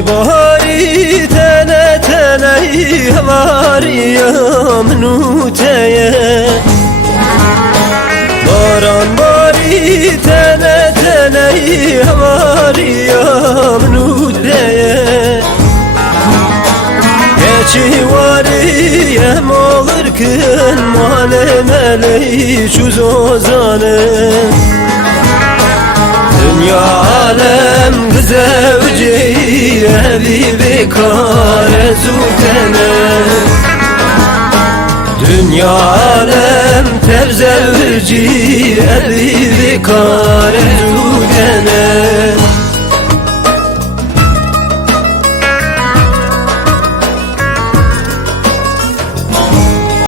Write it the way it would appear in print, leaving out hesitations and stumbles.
باری تنه تنه هواریم نوتیه باران باری تنه تنه هواریم نوتیه geçi variyem olurken male meleği çüz ozanı dünya alem güzevci evi bekare zutene dünya alem tevzevci evi bekare zutene